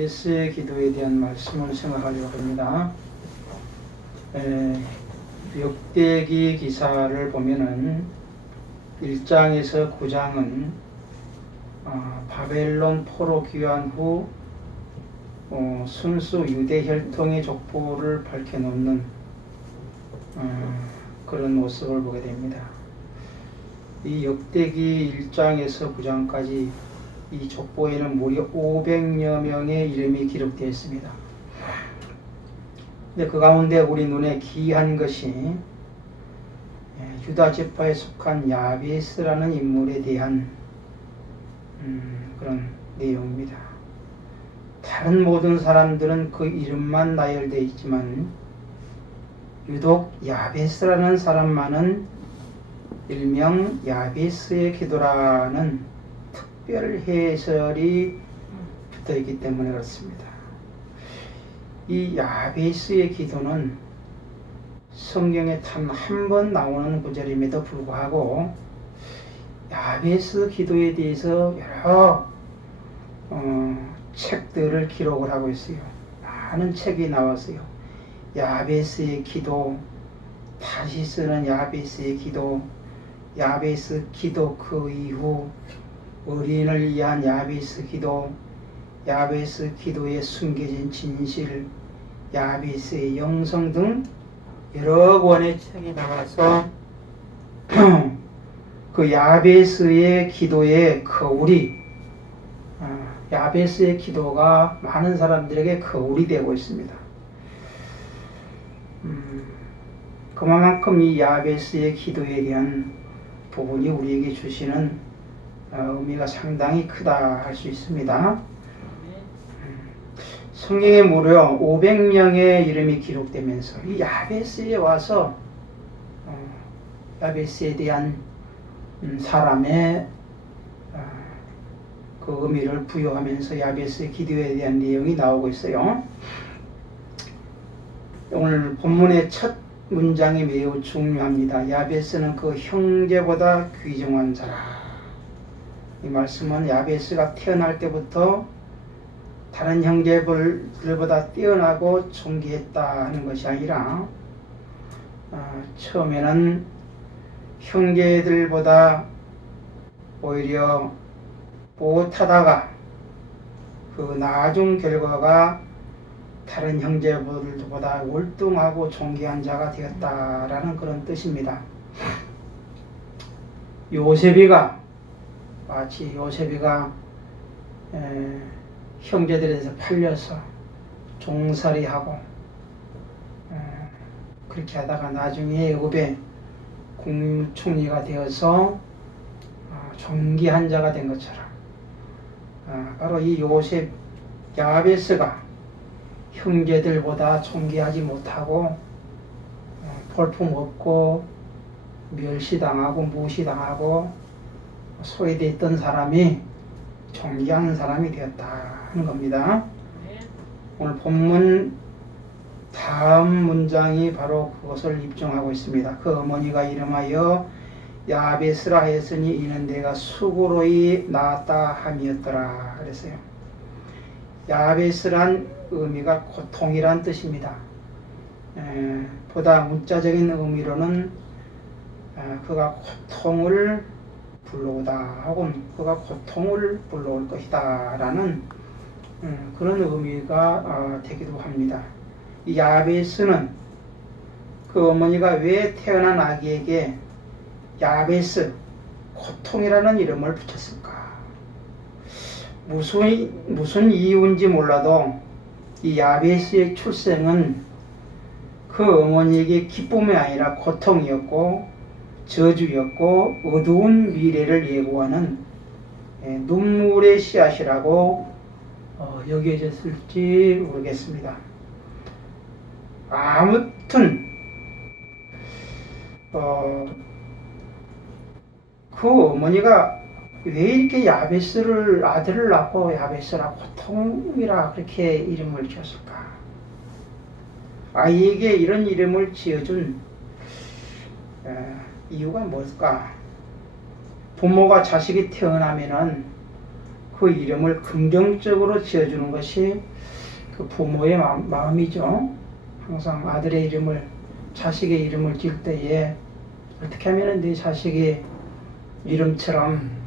야베스의 기도에 대한 말씀을 생각하려고 합니다. 역대기 기사를 보면은 1장에서 9장은 바벨론 포로 귀환 후 순수 유대 혈통의 족보를 밝혀놓는 그런 모습을 보게 됩니다. 이 역대기 1장에서 9장까지 이 족보에는 무려 500여 명의 이름이 기록되어 있습니다. 근데 그 가운데 우리 눈에 귀한 것이 유다 지파에 속한 야베스라는 인물에 대한 그런 내용입니다. 다른 모든 사람들은 그 이름만 나열되어 있지만 유독 야베스라는 사람만은 일명 야베스의 기도라는 특별 해설이 붙어 있기 때문에 그렇습니다. 이 야베스의 기도는 성경에 단 한 번 나오는 구절임에도 불구하고 야베스 기도에 대해서 여러 책들을 기록을 하고 있어요. 많은 책이 나왔어요. 야베스의 기도, 다시 쓰는 야베스의 기도, 야베스 기도 그 이후, 어린을 위한 야베스 기도, 야베스 기도에 숨겨진 진실, 야베스의 영성 등 여러 권의 책이 나와서 그 야베스의 기도의 거울이 야베스의 기도가 많은 사람들에게 거울이 되고 있습니다. 그만큼 이 야베스의 기도에 대한 부분이 우리에게 주시는 의미가 상당히 크다 할 수 있습니다. 성경에 무려 500명의 이름이 기록되면서 이 야베스에 와서 야베스에 대한 사람의 그 의미를 부여하면서 야베스의 기도에 대한 내용이 나오고 있어요. 오늘 본문의 첫 문장이 매우 중요합니다. 야베스는 그 형제보다 귀중한 자라. 이 말씀은 야베스가 태어날 때부터 다른 형제들보다 뛰어나고 존귀했다 하는 것이 아니라 처음에는 형제들보다 오히려 못하다가 그 나중 결과가 다른 형제들보다 월등하고 존귀한 자가 되었다라는 그런 뜻입니다. 마치 요셉이가 형제들에서 팔려서 종살이하고 그렇게 하다가 나중에 애굽의 국무총리가 되어서 존귀한 자가 된 것처럼 바로 이 요셉 야베스가 형제들보다 존귀하지 못하고 볼품없고 멸시당하고 무시당하고 소외되었던 사람이 존귀한 사람이 되었다 하는 겁니다. 오늘 본문 다음 문장이 바로 그것을 입증하고 있습니다. 그 어머니가 이름하여 야베스라 하였으니 이는 내가 수고로이 낳았다 함이었더라 그랬어요. 야베스란 의미가 고통이란 뜻입니다. 보다 문자적인 의미로는 그가 고통을 불러오다 혹은 그가 고통을 불러올 것이다 라는 그런 의미가 되기도 합니다. 이 야베스는 그 어머니가 왜 태어난 아기에게 야베스, 고통이라는 이름을 붙였을까? 무슨 이유인지 몰라도 이 야베스의 출생은 그 어머니에게 기쁨이 아니라 고통이었고 저주였고 어두운 미래를 예고하는 눈물의 씨앗이라고 여겨졌을지 모르겠습니다. 아무튼 그 어머니가 왜 이렇게 아들을 낳고 야베스라 고통이라 그렇게 이름을 지었을까? 아이에게 이런 이름을 지어준 이유가 뭘까? 부모가 자식이 태어나면은 그 이름을 긍정적으로 지어주는 것이 그 부모의 마음이죠. 항상 아들의 이름을, 자식의 이름을 지을 때에 어떻게 하면 네 자식이 이름처럼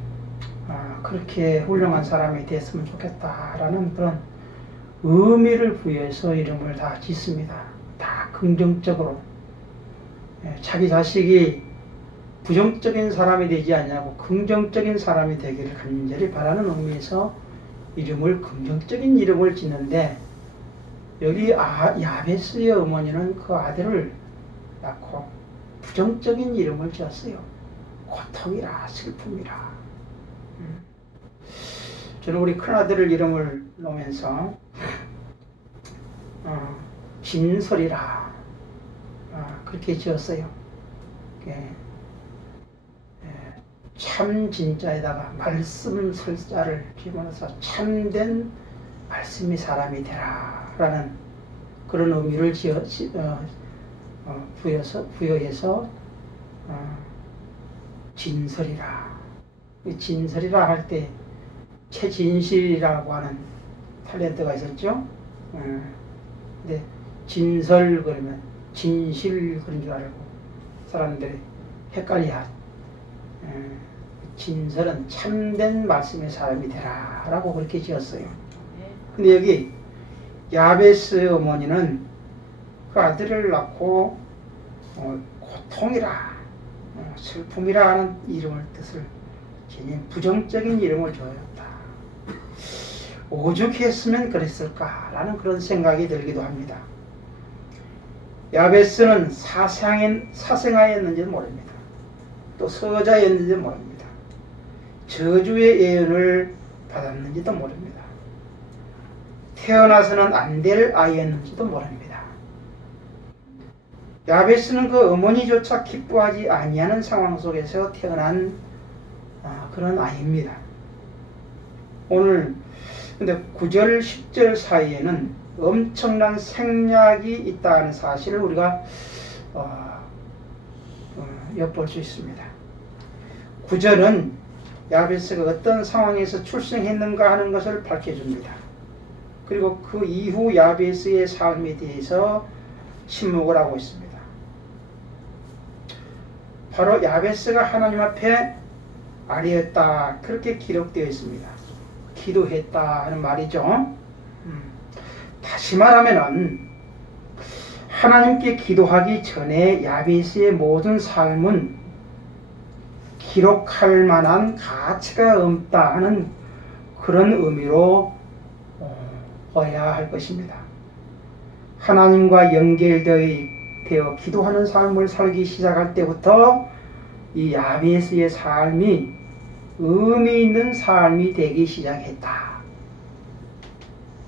그렇게 훌륭한 사람이 됐으면 좋겠다라는 그런 의미를 부여해서 이름을 다 짓습니다. 다 긍정적으로. 자기 자식이 부정적인 사람이 되지 않냐고 긍정적인 사람이 되기를 간절히 바라는 의미에서 이름을 긍정적인 이름을 짓는데, 여기 야베스의 어머니는 그 아들을 낳고 부정적인 이름을 지었어요. 고통이라 슬픔이라. 저는 우리 큰아들 이름을 놓으면서 진설이라 그렇게 지었어요. 참 진짜에다가 말씀 설자를 집어넣어서 참된 말씀이 사람이 되라 라는 그런 의미를 부여해서 진설이라. 진설이라 할 때 최진실이라고 하는 탤런트가 있었죠. 근데 진설 그러면 진실 그런 줄 알고 사람들이 헷갈려. 진설은 참된 말씀의 사람이 되라 라고 그렇게 지었어요. 근데 여기 야베스 어머니는 그 아들을 낳고 고통이라 슬픔이라 하는 이름을 뜻을 지닌 부정적인 이름을 주었다. 오죽했으면 그랬을까라는 그런 생각이 들기도 합니다. 야베스는 사생아였는지도 모릅니다. 또 서자였는지도 모릅니다. 저주의 예언을 받았는지도 모릅니다. 태어나서는 안 될 아이였는지도 모릅니다. 야베스는 그 어머니조차 기뻐하지 아니하는 상황 속에서 태어난 그런 아이입니다. 오늘 근데 9절 10절 사이에는 엄청난 생략이 있다는 사실을 우리가 엿볼 수 있습니다. 9절은 야베스가 어떤 상황에서 출생했는가 하는 것을 밝혀줍니다. 그리고 그 이후 야베스의 삶에 대해서 침묵을 하고 있습니다. 바로 야베스가 하나님 앞에 아뢰었다 그렇게 기록되어 있습니다. 기도했다 하는 말이죠. 다시 말하면은 하나님께 기도하기 전에 야베스의 모든 삶은 기록할 만한 가치가 없다 하는 그런 의미로 봐야 할 것입니다. 하나님과 연결되어 기도하는 삶을 살기 시작할 때부터 이 야베스의 삶이 의미 있는 삶이 되기 시작했다.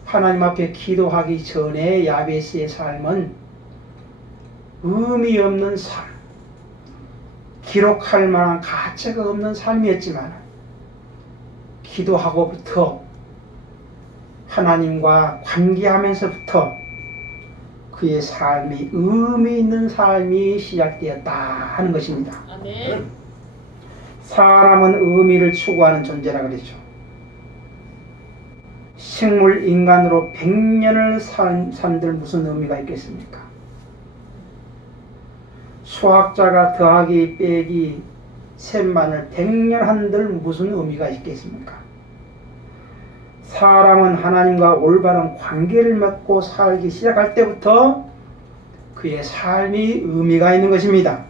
하나님 앞에 기도하기 전에 야베스의 삶은 의미 없는 삶, 기록할 만한 가치가 없는 삶이었지만 기도하고부터 하나님과 관계하면서부터 그의 삶이 의미 있는 삶이 시작되었다 하는 것입니다. 아멘. 사람은 의미를 추구하는 존재라 그랬죠. 식물 인간으로 100년을 산들 무슨 의미가 있겠습니까? 수학자가 더하기 빼기 셈만을 100년 한들 무슨 의미가 있겠습니까? 사람은 하나님과 올바른 관계를 맺고 살기 시작할 때부터 그의 삶이 의미가 있는 것입니다.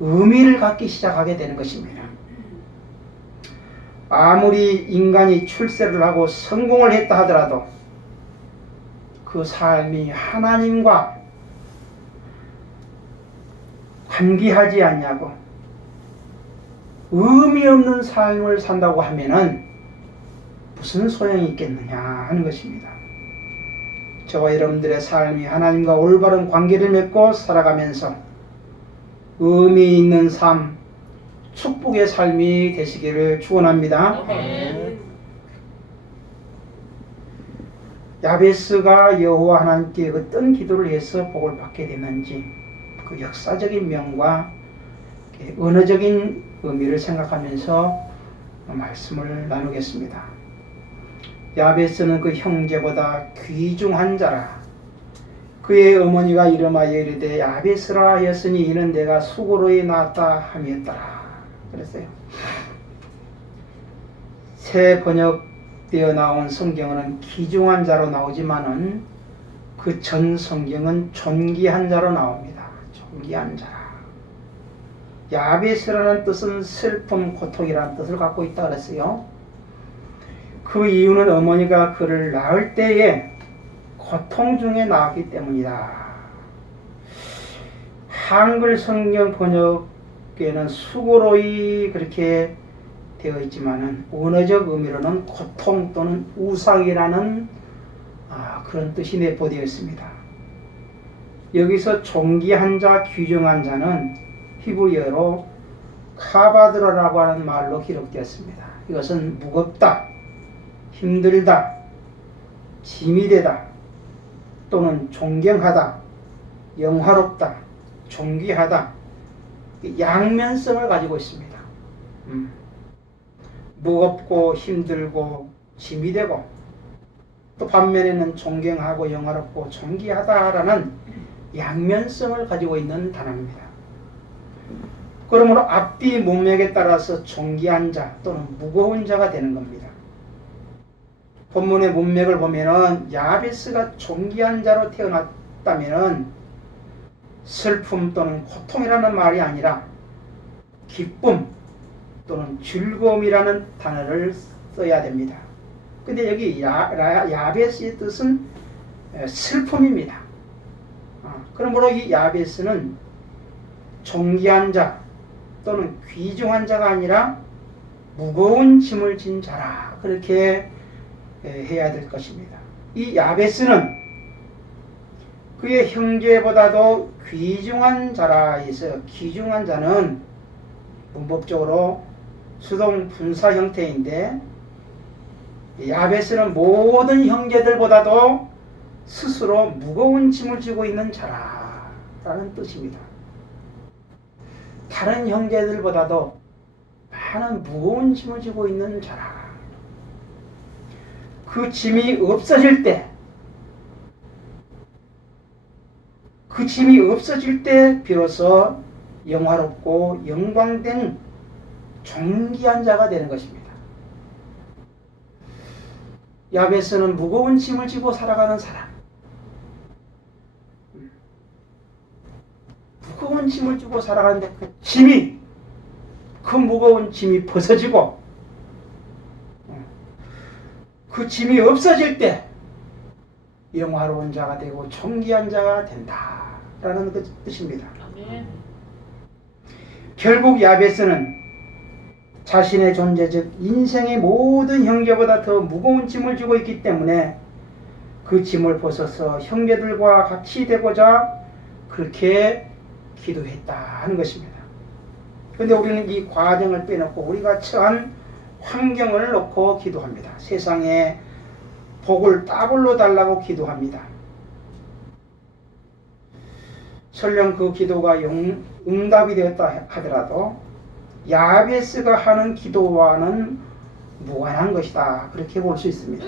의미를 갖기 시작하게 되는 것입니다. 아무리 인간이 출세를 하고 성공을 했다 하더라도 그 삶이 하나님과 관계하지 않냐고 의미 없는 삶을 산다고 하면은 무슨 소용이 있겠느냐 하는 것입니다. 저와 여러분들의 삶이 하나님과 올바른 관계를 맺고 살아가면서 의미 있는 삶, 축복의 삶이 되시기를 축원합니다. 아멘. 야베스가 여호와 하나님께 어떤 기도를 해서 복을 받게 됐는지 그 역사적인 면과 언어적인 의미를 생각하면서 말씀을 나누겠습니다. 야베스는 그 형제보다 귀중한 자라. 그의 어머니가 이름하여 이르되 야베스라 하였으니 이는 내가 수고로이 낳았다 함이었더라. 그랬어요. 새 번역되어 나온 성경은 귀중한 자로 나오지만은 그 전 성경은 존귀한 자로 나옵니다. 존귀한 자라. 야베스라는 뜻은 슬픔, 고통이라는 뜻을 갖고 있다 그랬어요. 그 이유는 어머니가 그를 낳을 때에 고통 중에 낳았기 때문이다. 한글 성경 번역에는 수고로이 그렇게 되어 있지만은 원어적 의미로는 고통 또는 우상이라는 그런 뜻이 내포되어 있습니다. 여기서 존귀한 자, 귀중한 자는 히브리어로 카바드라라고 하는 말로 기록되었습니다. 이것은 무겁다, 힘들다, 짐이 되다, 또는 존경하다, 영화롭다, 존귀하다, 양면성을 가지고 있습니다. 무겁고 힘들고 짐이 되고 또 반면에는 존경하고 영화롭고 존귀하다라는 양면성을 가지고 있는 단어입니다. 그러므로 앞뒤 문맥에 따라서 존귀한 자 또는 무거운 자가 되는 겁니다. 본문의 문맥을 보면은 야베스가 존귀한 자로 태어났다면은 슬픔 또는 고통이라는 말이 아니라 기쁨 또는 즐거움이라는 단어를 써야 됩니다. 근데 여기 야베스의 뜻은 슬픔입니다. 그러므로 이 야베스는 존귀한 자 또는 귀중한 자가 아니라 무거운 짐을 진 자라 그렇게 해야 될 것입니다. 이 야베스는 그의 형제보다도 귀중한 자라 해서 귀중한 자는 문법적으로 수동 분사 형태인데 야베스는 모든 형제들보다도 스스로 무거운 짐을 지고 있는 자라라는 뜻입니다. 다른 형제들보다도 많은 무거운 짐을 지고 있는 자라. 그 짐이 없어질 때, 비로소 영화롭고 영광된 존귀한 자가 되는 것입니다. 야베스는 무거운 짐을 지고 살아가는 사람. 무거운 짐을 지고 살아가는데 그 무거운 짐이 벗어지고 그 짐이 없어질 때 영화로운 자가 되고 존귀한 자가 된다라는 뜻입니다. 아멘. 결국 야베스는 자신의 존재 즉 인생의 모든 형제보다 더 무거운 짐을 지고 있기 때문에 그 짐을 벗어서 형제들과 같이 되고자 그렇게 기도했다 하는 것입니다. 그런데 우리는 이 과정을 빼놓고 우리가 처한 환경을 놓고 기도합니다. 세상에 복을 따블로 달라고 기도합니다. 설령 그 기도가 응답이 되었다 하더라도 야베스가 하는 기도와는 무관한 것이다. 그렇게 볼 수 있습니다.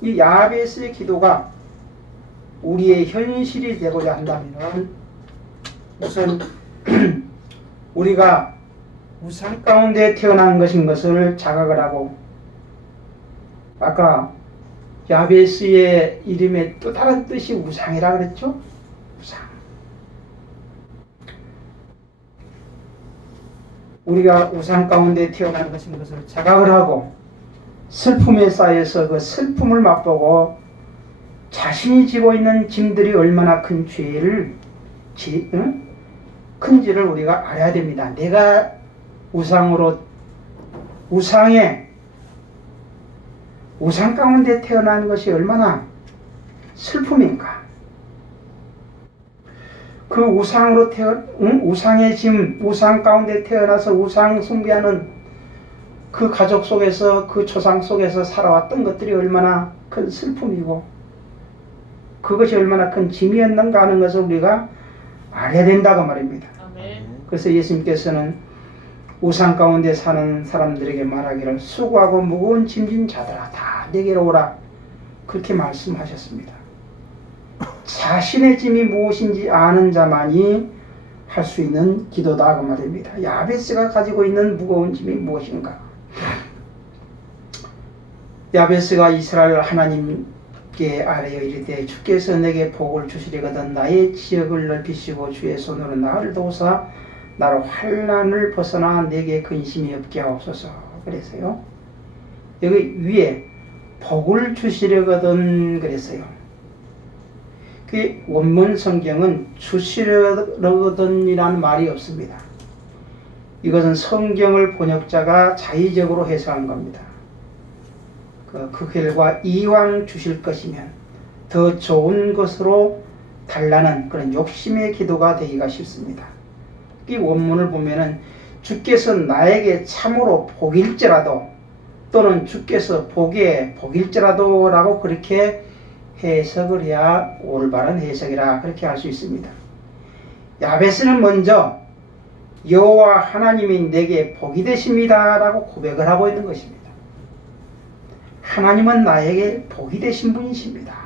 이 야베스의 기도가 우리의 현실이 되고자 한다면 우선 우리가 우상 가운데 태어난 것인 것을 자각을 하고 아까 야베스의 이름의 또 다른 뜻이 우상이라 그랬죠? 우상. 우리가 우상 가운데 태어난 것인 것을 자각을 하고 슬픔에 쌓여서 그 슬픔을 맛보고 자신이 지고 있는 짐들이 얼마나 큰 죄를 큰지를 우리가 알아야 됩니다. 내가 우상 가운데 태어난 것이 얼마나 슬픔인가. 그 우상의 짐, 우상 가운데 태어나서 우상 숭배하는 그 가족 속에서 그 조상 속에서 살아왔던 것들이 얼마나 큰 슬픔이고 그것이 얼마나 큰 짐이었는가 하는 것을 우리가 알아야 된다고 말입니다. 아멘. 그래서 예수님께서는 우상 가운데 사는 사람들에게 말하기를 수고하고 무거운 짐진 자들아 다 내게로 오라 그렇게 말씀하셨습니다. 자신의 짐이 무엇인지 아는 자만이 할 수 있는 기도다 그 말입니다. 야베스가 가지고 있는 무거운 짐이 무엇인가? 야베스가 이스라엘 하나님께 아뢰어 이르되 주께서 내게 복을 주시려거든 나의 지역을 넓히시고 주의 손으로 나를 도우사 나로 환난을 벗어나 내게 근심이 없게 하옵소서 그랬어요. 여기 위에 복을 주시려거든 그랬어요. 그 원문 성경은 주시려거든이라는 말이 없습니다. 이것은 성경을 번역자가 자의적으로 해석한 겁니다. 그 결과 이왕 주실 것이면 더 좋은 것으로 달라는 그런 욕심의 기도가 되기가 쉽습니다. 이 원문을 보면은 주께서 나에게 참으로 복일지라도 또는 주께서 복에 복일지라도 라고 그렇게 해석을 해야 올바른 해석이라 그렇게 할 수 있습니다. 야베스는 먼저 여호와 하나님이 내게 복이 되십니다 라고 고백을 하고 있는 것입니다. 하나님은 나에게 복이 되신 분이십니다.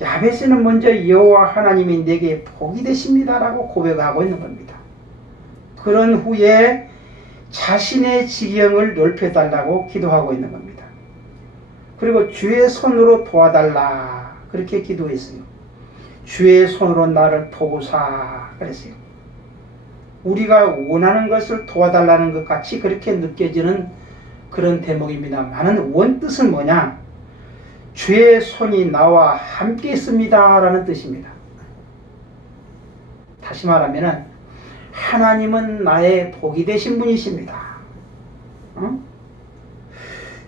야베스는 먼저 여호와 하나님이 내게 복이 되십니다 라고 고백하고 있는 겁니다. 그런 후에 자신의 지경을 넓혀달라고 기도하고 있는 겁니다. 그리고 주의 손으로 도와달라 그렇게 기도했어요. 주의 손으로 나를 도우사 그랬어요. 우리가 원하는 것을 도와달라는 것 같이 그렇게 느껴지는 그런 대목입니다만은 원뜻은 뭐냐? 주의 손이 나와 함께 있습니다 라는 뜻입니다. 다시 말하면 하나님은 나의 복이 되신 분이십니다.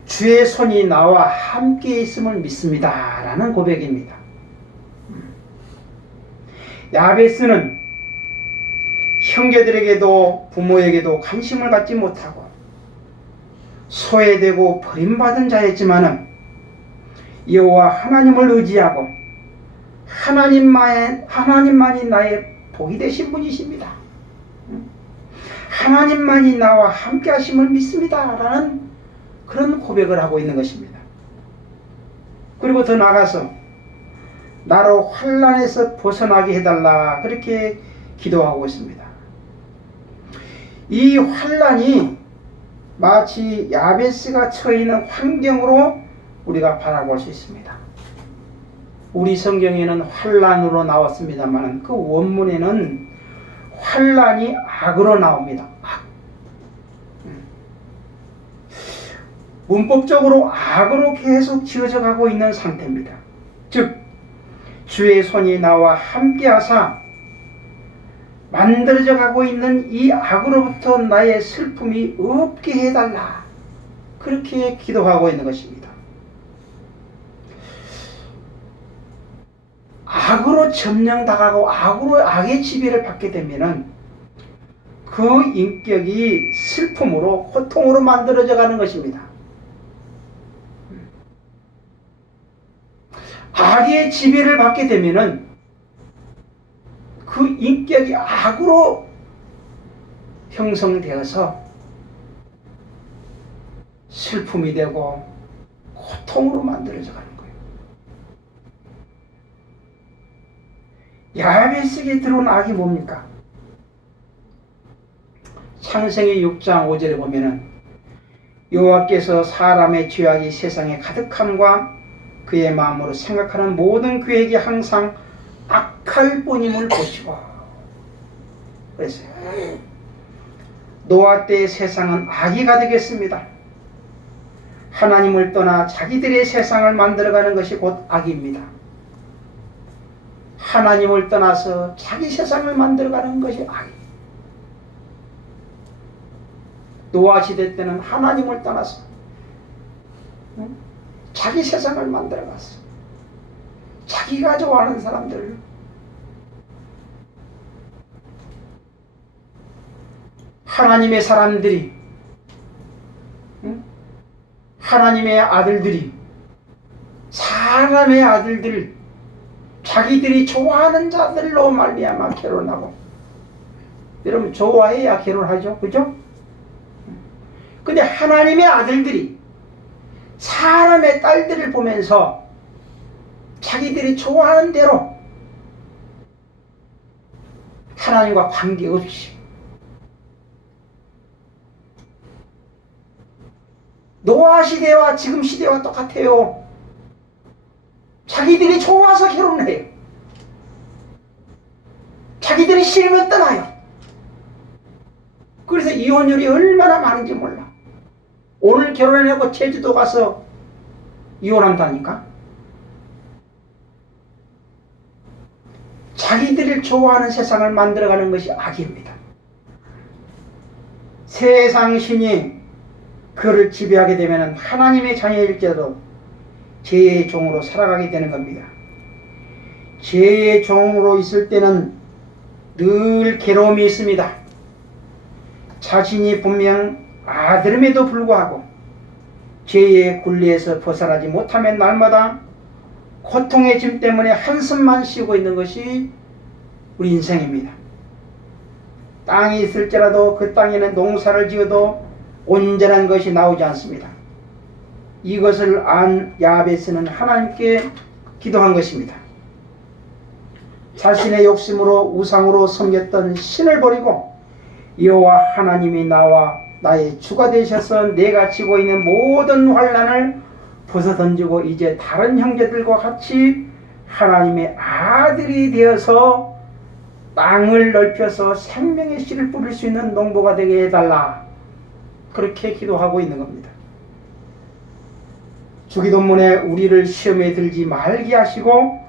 주의 손이 나와 함께 있음을 믿습니다 라는 고백입니다. 야베스는 형제들에게도 부모에게도 관심을 갖지 못하고 소외되고 버림받은 자였지만은 여호와 하나님을 의지하고 하나님만이 나의 복이 되신 분이십니다. 하나님만이 나와 함께 하심을 믿습니다 라는 그런 고백을 하고 있는 것입니다. 그리고 더 나아가서 나로 환난에서 벗어나게 해달라 그렇게 기도하고 있습니다. 이 환난이 마치 야베스가 처해 있는 환경으로 우리가 바라볼 수 있습니다. 우리 성경에는 환난으로 나왔습니다만 그 원문에는 환난이 악으로 나옵니다. 악. 문법적으로 악으로 계속 지어져 가고 있는 상태입니다. 즉 주의 손이 나와 함께 하사 만들어져 가고 있는 이 악으로부터 나의 슬픔이 없게 해달라 그렇게 기도하고 있는 것입니다. 악으로 점령당하고 악으로 악의 지배를 받게 되면은 그 인격이 슬픔으로 고통으로 만들어져 가는 것입니다. 악의 지배를 받게 되면은 그 인격이 악으로 형성되어서 슬픔이 되고 고통으로 만들어져 가는 거예요. 야베스에게 들어온 악이 뭡니까? 창세기 6장 5절에 보면은 여호와께서 사람의 죄악이 세상에 가득함과 그의 마음으로 생각하는 모든 계획이 항상 악할 뿐임을 보시고 그랬어요. 노아 때의 세상은 악이 가득했습니다. 하나님을 떠나 자기들의 세상을 만들어가는 것이 곧 악입니다. 하나님을 떠나서 자기 세상을 만들어가는 것이 악입니다. 노아 시대 때는 하나님을 떠나서 자기 세상을 만들어갔어. 자기가 좋아하는 사람들, 하나님의 사람들이, 하나님의 아들들이, 사람의 아들들, 자기들이 좋아하는 자들로 말미암아 결혼하고 여러분 좋아해야 결혼하죠. 그죠? 근데 하나님의 아들들이 사람의 딸들을 보면서 자기들이 좋아하는 대로 하나님과 관계없이 노아 시대와 지금 시대와 똑같아요. 자기들이 좋아서 결혼을 해요. 자기들이 싫으면 떠나요. 그래서 이혼율이 얼마나 많은지 몰라. 오늘 결혼하고 제주도 가서 이혼한다니까. 자기들을 좋아하는 세상을 만들어가는 것이 악입니다. 세상 신이 그를 지배하게 되면 하나님의 자녀일지라도 죄의 종으로 살아가게 되는 겁니다. 죄의 종으로 있을 때는 늘 괴로움이 있습니다. 자신이 분명 아들임에도 불구하고 죄의 굴레에서 벗어나지 못하면 날마다 고통의 짐 때문에 한숨만 쉬고 있는 것이 우리 인생입니다. 땅이 있을지라도 그 땅에는 농사를 지어도 온전한 것이 나오지 않습니다. 이것을 안 야베스는 하나님께 기도한 것입니다. 자신의 욕심으로 우상으로 섬겼던 신을 버리고 여호와 하나님이 나와 나의 주가 되셔서 내가 지고 있는 모든 환난을 벗어던지고 이제 다른 형제들과 같이 하나님의 아들이 되어서 땅을 넓혀서 생명의 씨를 뿌릴 수 있는 농부가 되게 해달라. 그렇게 기도하고 있는 겁니다. 주기도문에 우리를 시험에 들지 말게 하시고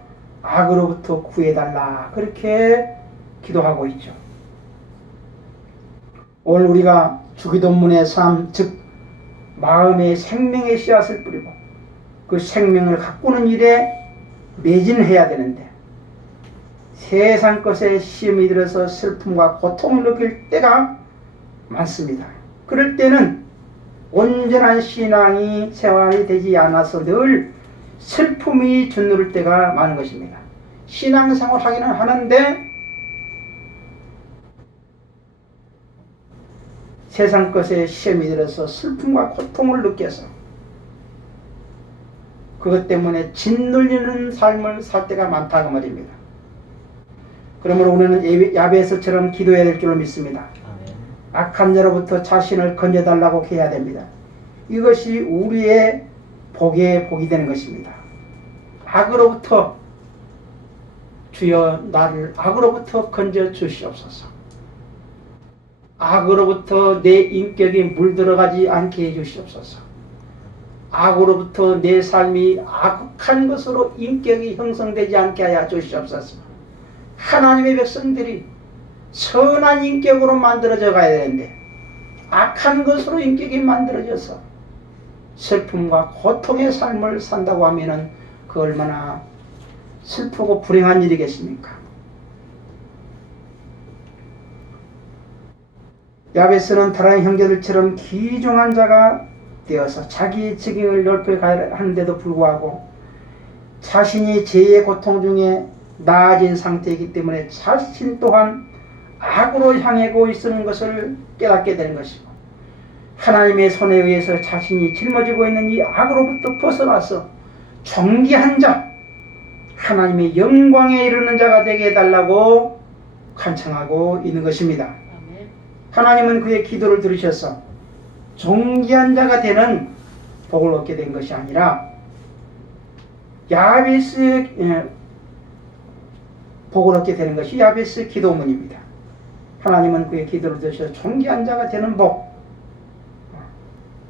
악으로부터 구해달라. 그렇게 기도하고 있죠. 오늘 우리가 주기도문의 삶, 즉 마음의 생명의 씨앗을 뿌리고 그 생명을 가꾸는 일에 매진해야 되는데 세상 것에 시험이 들어서 슬픔과 고통을 느낄 때가 많습니다. 그럴 때는 온전한 신앙이 생활이 되지 않아서 늘 슬픔이 짓누를 때가 많은 것입니다. 신앙생활 하기는 하는데 세상 것에 시험이 들어서 슬픔과 고통을 느껴서 그것 때문에 짓눌리는 삶을 살 때가 많다고 말입니다. 그러므로 우리는 야베스처럼 기도해야 될 줄로 믿습니다. 악한 자로부터 자신을 건져달라고 해야 됩니다. 이것이 우리의 복의 복이 되는 것입니다. 악으로부터 주여 나를 악으로부터 건져 주시옵소서. 악으로부터 내 인격이 물들어가지 않게 해주시옵소서. 악으로부터 내 삶이 악한 것으로 인격이 형성되지 않게 하여 주시옵소서. 하나님의 백성들이 선한 인격으로 만들어져 가야 되는데 악한 것으로 인격이 만들어져서 슬픔과 고통의 삶을 산다고 하면은 그 얼마나 슬프고 불행한 일이겠습니까? 야베스는 다른 형제들처럼 귀중한 자가 되어서 자기의 직임을 넓혀가야 하는데도 불구하고 자신이 죄의 고통 중에 나아진 상태이기 때문에 자신 또한 악으로 향하고 있는 것을 깨닫게 되는 것이고 하나님의 손에 의해서 자신이 짊어지고 있는 이 악으로부터 벗어나서 존귀한 자, 하나님의 영광에 이르는 자가 되게 해달라고 간청하고 있는 것입니다. 하나님은 그의 기도를 들으셔서 존귀한 자가 되는 복을 얻게 된 것이 아니라 야베스의 복을 얻게 되는 것이 야베스의 기도문입니다. 하나님은 그의 기도를 들으셔서 존귀한 자가 되는 복,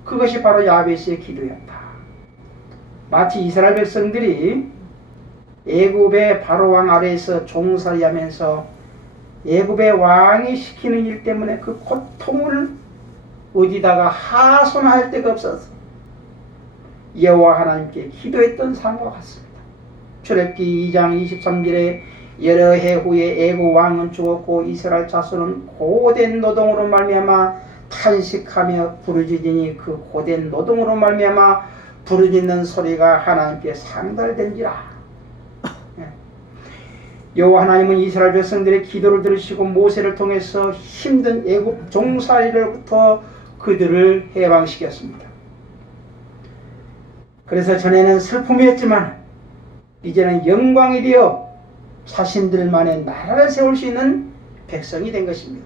그것이 바로 야베스의 기도였다. 마치 이스라엘 백성들이 애굽의 바로왕 아래에서 종살이하면서 애굽의 왕이 시키는 일 때문에 그 고통을 어디다가 하소연할 데가 없어서 여호와 하나님께 기도했던 삶과 같습니다. 출애굽기 2장 23절에 여러 해 후에 애굽 왕은 죽었고 이스라엘 자손은 고된 노동으로 말미암아 탄식하며 부르짖으니 그 고된 노동으로 말미암아 부르짖는 소리가 하나님께 상달된지라. 여호와 하나님은 이스라엘 백성들의 기도를 들으시고 모세를 통해서 힘든 애굽 종살이로부터 그들을 해방시켰습니다. 그래서 전에는 슬픔이었지만 이제는 영광이 되어 자신들만의 나라를 세울 수 있는 백성이 된 것입니다.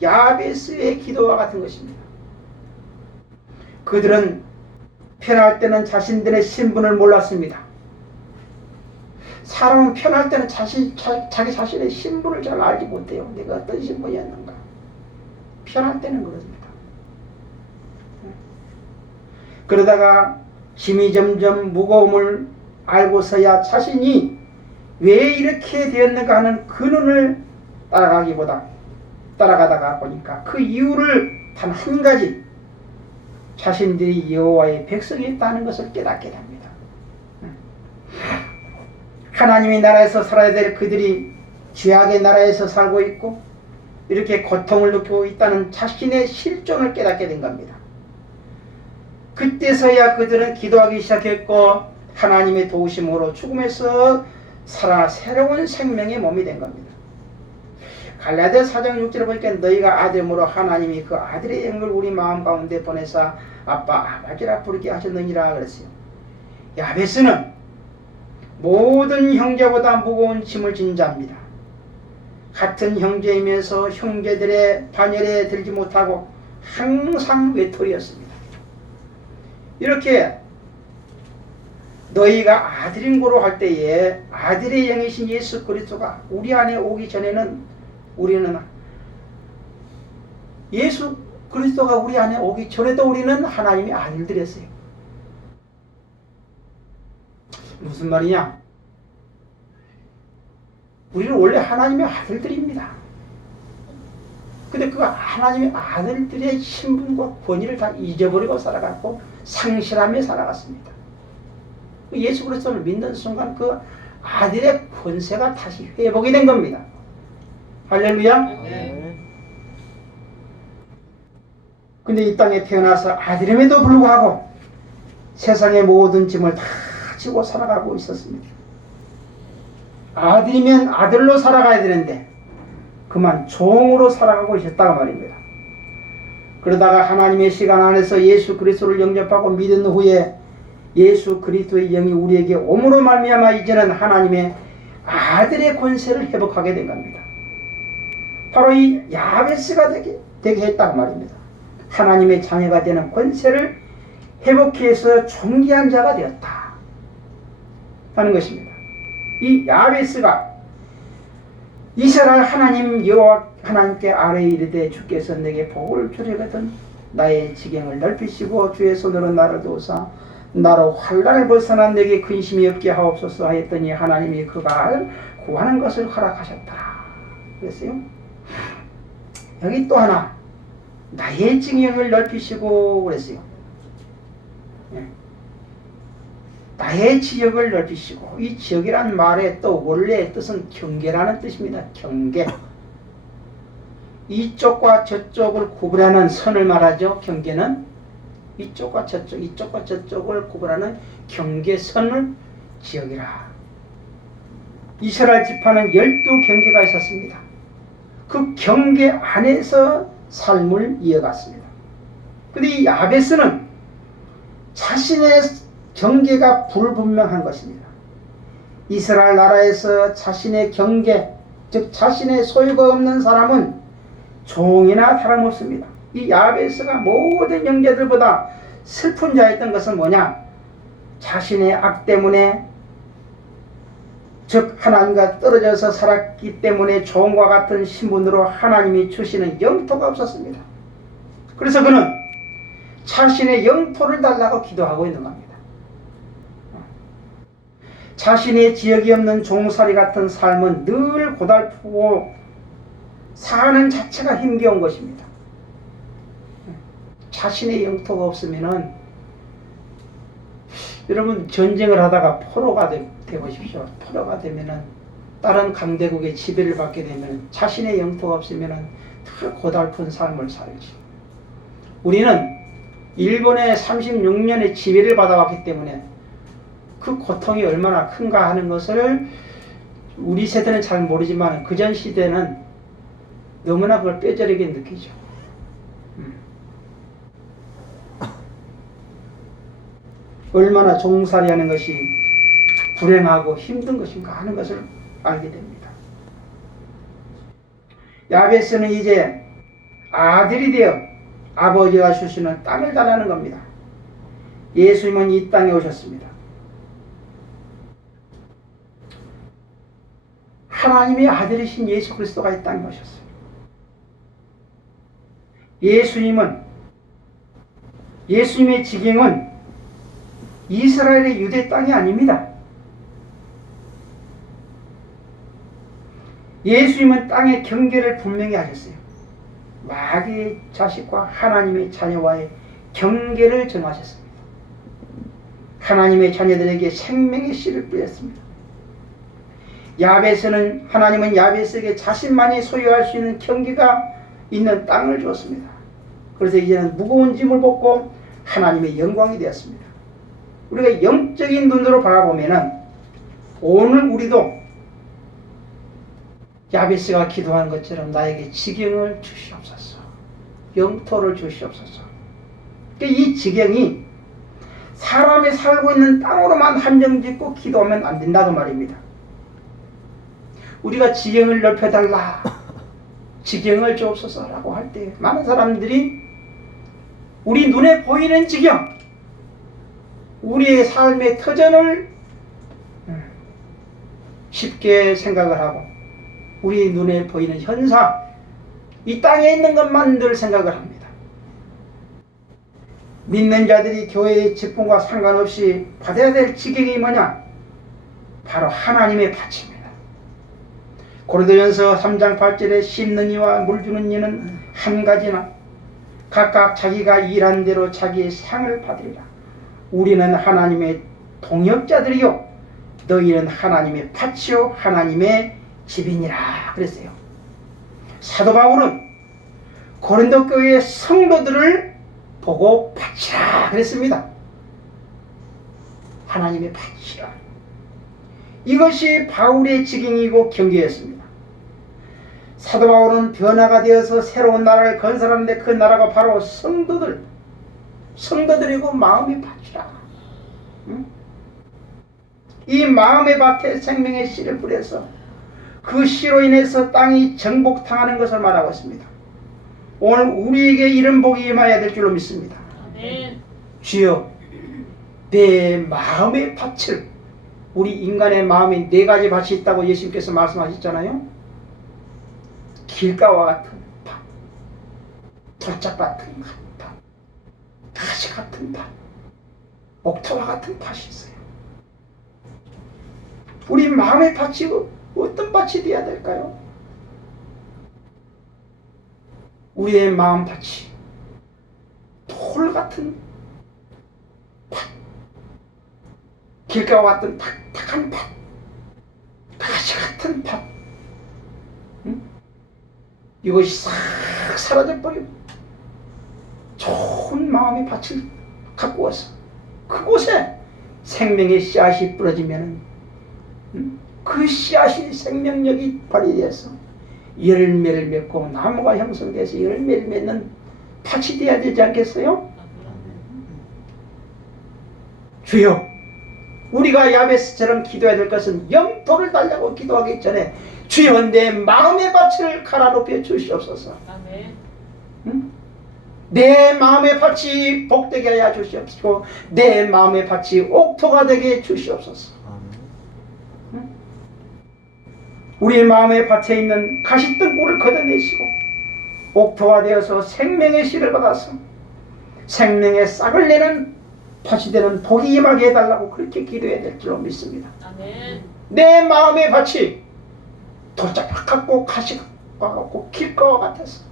야베스의 기도와 같은 것입니다. 그들은 편할 때는 자신들의 신분을 몰랐습니다. 사람은 편할 때는 자기 자신의 신분을 잘 알지 못해요. 내가 어떤 신분이었는가. 편할 때는 그렇습니다. 그러다가 짐이 점점 무거움을 알고서야 자신이 왜 이렇게 되었는가 하는 근원을 따라가다가 보니까 그 이유를 단 한 가지, 자신들이 여호와의 백성이었다는 것을 깨닫게 됩니다. 하나님의 나라에서 살아야 될 그들이 죄악의 나라에서 살고 있고 이렇게 고통을 느끼고 있다는 자신의 실존을 깨닫게 된 겁니다. 그때서야 그들은 기도하기 시작했고 하나님의 도우심으로 죽음에서 살아 새로운 생명의 몸이 된 겁니다. 갈라디아 4장 6절에 보니까 너희가 아들이므로 하나님이 그 아들의 영을 우리 마음 가운데 보내사 아빠 아버지라 부르게 하셨느니라 그랬어요. 야베스는 모든 형제보다 무거운 짐을 진 자입니다. 같은 형제이면서 형제들의 반열에 들지 못하고 항상 외톨이였습니다. 이렇게 너희가 아들인 고로 할 때에 아들의 영이신 예수 그리스도가 우리 안에 오기 전에는 우리는 예수 그리스도가 우리 안에 오기 전에도 우리는 하나님의 아들들이었어요. 무슨 말이냐? 우리는 원래 하나님의 아들들입니다. 근데 그 하나님의 아들들의 신분과 권위를 다 잊어버리고 살아갔고 상실하며 살아갔습니다. 예수 그리스도를 믿는 순간 그 아들의 권세가 다시 회복이 된 겁니다. 할렐루야. 근데 이 땅에 태어나서 아들임에도 불구하고 세상의 모든 짐을 다 지고 살아가고 있었습니다. 아들이면 아들로 살아가야 되는데 그만 종으로 살아가고 있었다고 말입니다. 그러다가 하나님의 시간 안에서 예수 그리스도를 영접하고 믿은 후에 예수 그리스도의 영이 우리에게 오므로 말미암아 이제는 하나님의 아들의 권세를 회복하게 된 겁니다. 바로 이 야베스가 되게 했다고 말입니다. 하나님의 자녀가 되는 권세를 회복해서 존귀한 자가 되었다 하는 것입니다. 이 야베스가 이스라엘 하나님 여호와 하나님께 아뢰 이르되 주께서 내게 복을 주려거든 나의 지경을 넓히시고 주의 손으로 나를 도우사 나로 환난을 벗어나 내게 근심이 없게 하옵소서 하였더니 하나님이 그가 구하는 것을 허락하셨다 그랬어요. 여기 또 하나 나의 지경을 넓히시고 그랬어요. 나의 지역을 넓히시고, 이 지역이란 말의 또 원래의 뜻은 경계라는 뜻입니다. 경계. 이쪽과 저쪽을 구분하는 선을 말하죠. 경계는 이쪽과 저쪽을 구분하는 경계선을 지역이라. 이스라엘 지파는 12경계가 있었습니다. 그 경계 안에서 삶을 이어갔습니다. 근데 이 야베스는 자신의 경계가 불분명한 것입니다. 이스라엘 나라에서 자신의 경계, 즉 자신의 소유가 없는 사람은 종이나 다름없습니다. 이 야베스가 모든 형제들보다 슬픈 자였던 것은 뭐냐? 자신의 악 때문에, 즉 하나님과 떨어져서 살았기 때문에 종과 같은 신분으로 하나님이 주시는 영토가 없었습니다. 그래서 그는 자신의 영토를 달라고 기도하고 있는 겁니다. 자신의 지역이 없는 종살이 같은 삶은 늘 고달프고 사는 자체가 힘겨운 것입니다. 자신의 영토가 없으면은, 여러분 전쟁을 하다가 포로가 되보십시오. 포로가 되면은 다른 강대국의 지배를 받게 되면 자신의 영토가 없으면은 더 고달픈 삶을 살지. 우리는 일본의 36년의 지배를 받아왔기 때문에 그 고통이 얼마나 큰가 하는 것을 우리 세대는 잘 모르지만 그전 시대는 너무나 그걸 뼈저리게 느끼죠. 얼마나 종살이 하는 것이 불행하고 힘든 것인가 하는 것을 알게 됩니다. 야베스는 이제 아들이 되어 아버지가 주시는 땅을 달라는 겁니다. 예수님은 이 땅에 오셨습니다. 하나님의 아들이신 예수 그리스도가 이 땅에 오셨어요. 예수님의 지경은 이스라엘의 유대 땅이 아닙니다. 예수님은 땅의 경계를 분명히 하셨어요. 마귀의 자식과 하나님의 자녀와의 경계를 정하셨습니다. 하나님의 자녀들에게 생명의 씨를 뿌렸습니다. 하나님은 야베스에게 자신만이 소유할 수 있는 경계가 있는 땅을 주었습니다. 그래서 이제는 무거운 짐을 벗고 하나님의 영광이 되었습니다. 우리가 영적인 눈으로 바라보면은 오늘 우리도 야베스가 기도한 것처럼 나에게 지경을 주시옵소서, 영토를 주시옵소서. 이 지경이 사람이 살고 있는 땅으로만 한정짓고 기도하면 안 된다고 말입니다. 우리가 지경을 넓혀달라, 지경을 주옵소서라고 할 때 많은 사람들이 우리 눈에 보이는 지경, 우리의 삶의 터전을 쉽게 생각을 하고 우리 눈에 보이는 현상, 이 땅에 있는 것만 늘 생각을 합니다. 믿는 자들이 교회의 직분과 상관없이 받아야 될 지경이 뭐냐? 바로 하나님의 밭입니다. 고린도전서 3장 8절에 심는 이와 물 주는 이는 한 가지나 각각 자기가 일한 대로 자기의 상을 받으리라. 우리는 하나님의 동역자들이요 너희는 하나님의 밭이요 하나님의 집이니라 그랬어요. 사도 바울은 고린도 교회의 성도들을 보고 밭이라 그랬습니다. 하나님의 밭이라. 이것이 바울의 지경이고 경계였습니다. 사도 바울은 변화가 되어서 새로운 나라를 건설하는데 그 나라가 바로 성도들이고 마음의 밭이라. 이 마음의 밭에 생명의 씨를 뿌려서 그 씨로 인해서 땅이 정복당하는 것을 말하고 있습니다. 오늘 우리에게 이런 복이 임하여야 될 줄로 믿습니다. 아멘. 주여, 내 마음의 밭을, 우리 인간의 마음에 네 가지 밭이 있다고 예수님께서 말씀하셨잖아요. 길가와 같은 밭, 돌짝 같은 밭, 가시 같은 밭, 옥토와 같은 밭이 있어요. 우리 마음의 밭이 어떤 밭이 되어야 될까요? 우리의 마음 밭이 돌 같은 밭, 길가와 같은 탁탁한 밭, 가시 같은 밭, 이것이 싹 사라져버리고 좋은 마음의 밭을 갖고 와서 그곳에 생명의 씨앗이 뿌려지면 그 씨앗이 생명력이 발휘되어서 열매를 맺고 나무가 형성돼서 열매를 맺는 밭이 되어야 되지 않겠어요? 주여, 우리가 야베스처럼 기도해야 될 것은 영토를 달라고 기도하기 전에 주여 내 마음의 밭을 갈아 높여 주시옵소서. 응? 내 마음의 밭이 복되게 하여 주시옵시고 내 마음의 밭이 옥토가 되게 해 주시옵소서. 응? 우리 마음의 밭에 있는 가시등굴을 걷어내시고 옥토가 되어서 생명의 씨를 받아서 생명의 싹을 내는 밭이 되는 복이 임하게 해달라고 그렇게 기도해야 될 줄로 믿습니다. 아멘. 내 마음의 밭이 돌짝 같고 가시가 같고 길가와 같아서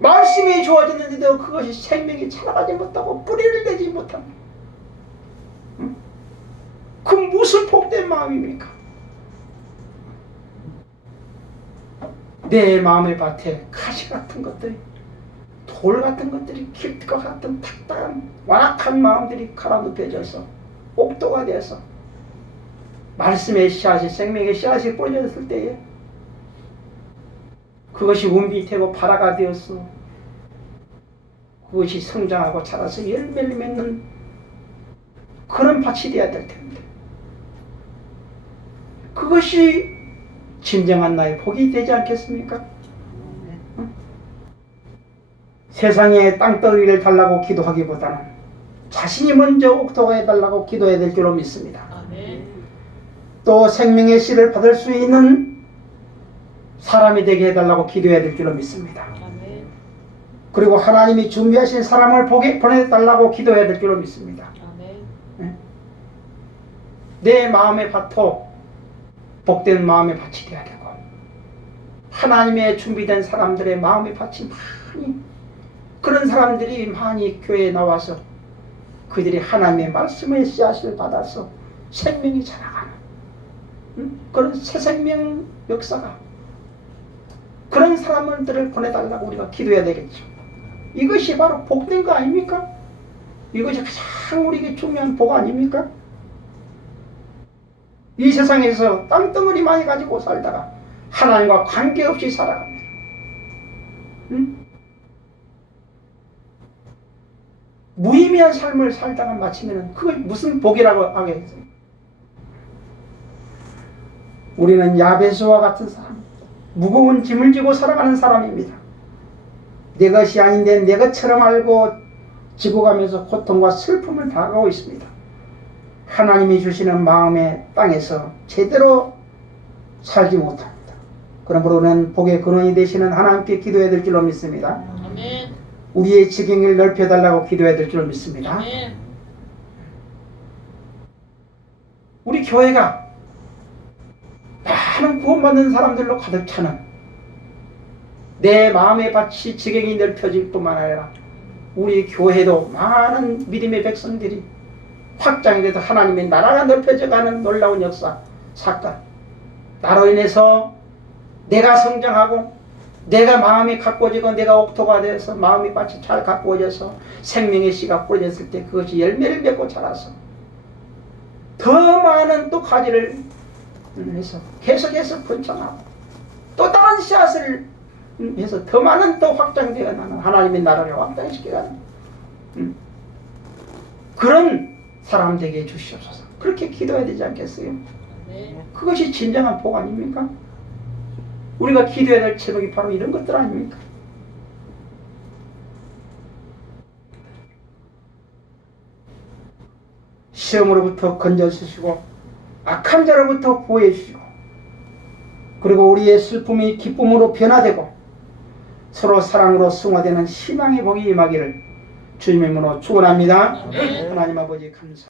말씀이 주어졌는데도 그것이 생명이 자라가지 못하고 뿌리를 내지 못합니다. 응? 그 무슨 복된 마음입니까? 내 마음의 밭에 가시 같은 것들이, 돌 같은 것들이, 길가 같은 탁탁한 완악한 마음들이 갈아 눕혀져서 옥토가 되어서 말씀의 씨앗이 생명의 씨앗이 뿌려졌을 때에 그것이 운비되고 발화가 되어서 그것이 성장하고 자라서 열매를 맺는 그런 밭이 되어야 될 텐데 그것이 진정한 나의 복이 되지 않겠습니까? 세상에 땅덩이를 달라고 기도하기보다는 자신이 먼저 옥토가 해달라고 기도해야 될 줄로 믿습니다. 또 생명의 씨를 받을 수 있는 사람이 되게 해달라고 기도해야 될 줄로 믿습니다. 그리고 하나님이 준비하신 사람을 보내달라고 기도해야 될 줄로 믿습니다. 내 마음의 밭도 복된 마음의 밭이 되어야 되고 하나님의 준비된 사람들의 마음의 밭이 많이 그런 사람들이 많이 교회에 나와서 그들이 하나님의 말씀의 씨앗을 받아서 생명이 자라가는 그런 새 생명 역사가 그런 사람들을 보내달라고 우리가 기도해야 되겠죠. 이것이 바로 복된 거 아닙니까? 이것이 가장 우리에게 중요한 복 아닙니까? 이 세상에서 땅덩어리 많이 가지고 살다가 하나님과 관계없이 살아갑니다. 무의미한 삶을 살다가 마치면 그걸 무슨 복이라고 하겠어요? 우리는 야베스와 같은 사람, 무거운 짐을 지고 살아가는 사람입니다. 내 것이 아닌데 내 것처럼 알고 지고 가면서 고통과 슬픔을 당하고 있습니다. 하나님이 주시는 마음의 땅에서 제대로 살지 못합니다. 그러므로 우리는 복의 근원이 되시는 하나님께 기도해야 될 줄로 믿습니다. 아멘. 우리의 지경을 넓혀달라고 기도해야 될 줄로 믿습니다. 아멘. 우리 교회가 많은 구원받는 사람들로 가득 차는 내 마음의 밭이 지경이 넓혀질 뿐만 아니라 우리 교회도 많은 믿음의 백성들이 확장이 돼서 하나님의 나라가 넓혀져가는 놀라운 역사, 사건. 나로 인해서 내가 성장하고 내가 마음이 가꾸어지고 내가 옥토가 돼서 마음이 밭이 잘 가꾸어져서 생명의 씨가 뿌려졌을 때 그것이 열매를 맺고 자라서 더 많은 또 가지를 해서 계속해서 번창하고 또 다른 씨앗을 해서 더 많은 또 확장되어 나는 하나님의 나라를 확장시켜가는 그런 사람 되게 해주시옵소서. 그렇게 기도해야 되지 않겠어요? 네. 그것이 진정한 복 아닙니까? 우리가 기도해야 될 제목이 바로 이런 것들 아닙니까? 시험으로부터 건져주시고 악한 자로부터 보호해 주시고 그리고 우리의 슬픔이 기쁨으로 변화되고 서로 사랑으로 승화되는 희망의 복이 임하기를 주님의 이름으로 축원합니다. 하나님 아버지 감사합니다.